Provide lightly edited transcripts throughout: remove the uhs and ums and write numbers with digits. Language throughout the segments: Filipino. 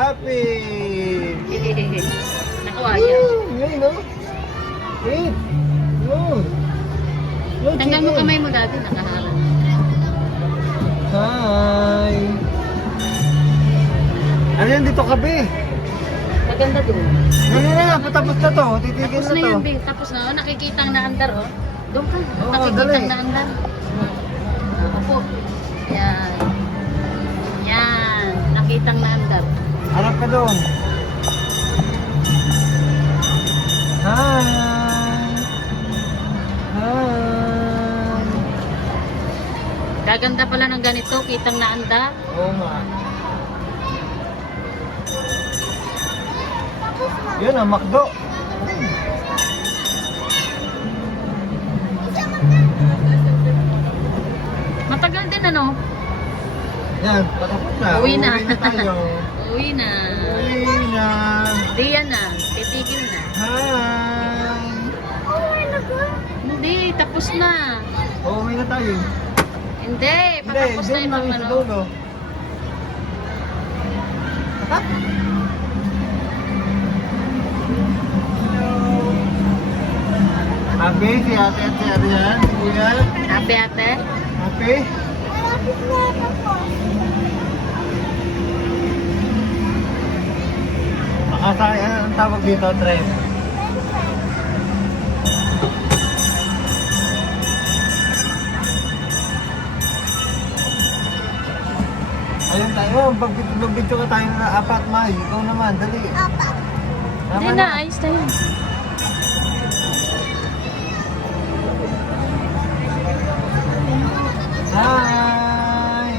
Happy! Nakuha siya. Ngayon, no? Eat! No! No, Tanggal mo chicken. kamay mo dati, nakaharap. Hi! Ano yan dito kabe? Maganda doon. Na, patapos na to. Titigil Tapos na na to. yan, babe. Tapos na, oh, nakikita ang naandar, oh. Doon ka, Oo, nakikita dali. ang naandar. Opo. Yan. Yan. Nakita ang naandar. Harap ka doon. Hi! Hi! Gaganda pala ng ganito, kitang naandar. Oo nga. Yun ang McDo. Matagal din, ano? Yan, patapos na. Uwi na. Tayo. Uwi na. Uwi na. Di yan na. Titigil na. Hi! Hindi, tapos na. Uuwi na tayo. Hindi, patapos na doon yung lang sa ano. dulo. Ha? Happy si ate at si Adrian, si Kuya. Happy ate? Happy? Makasaya ang tawag dito, Trem. Ayun tayo, magbidyo ka tayo na apat, May. Ikaw naman, dali. Hindi na, ayos na yun. Hi!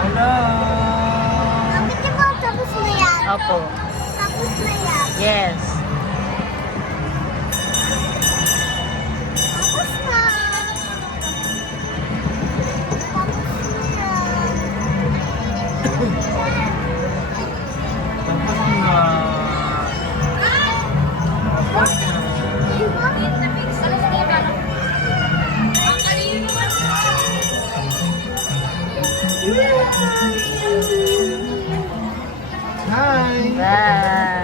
Hello! Opo. Yes. Tapos na. Tapos na. Hi! Bye.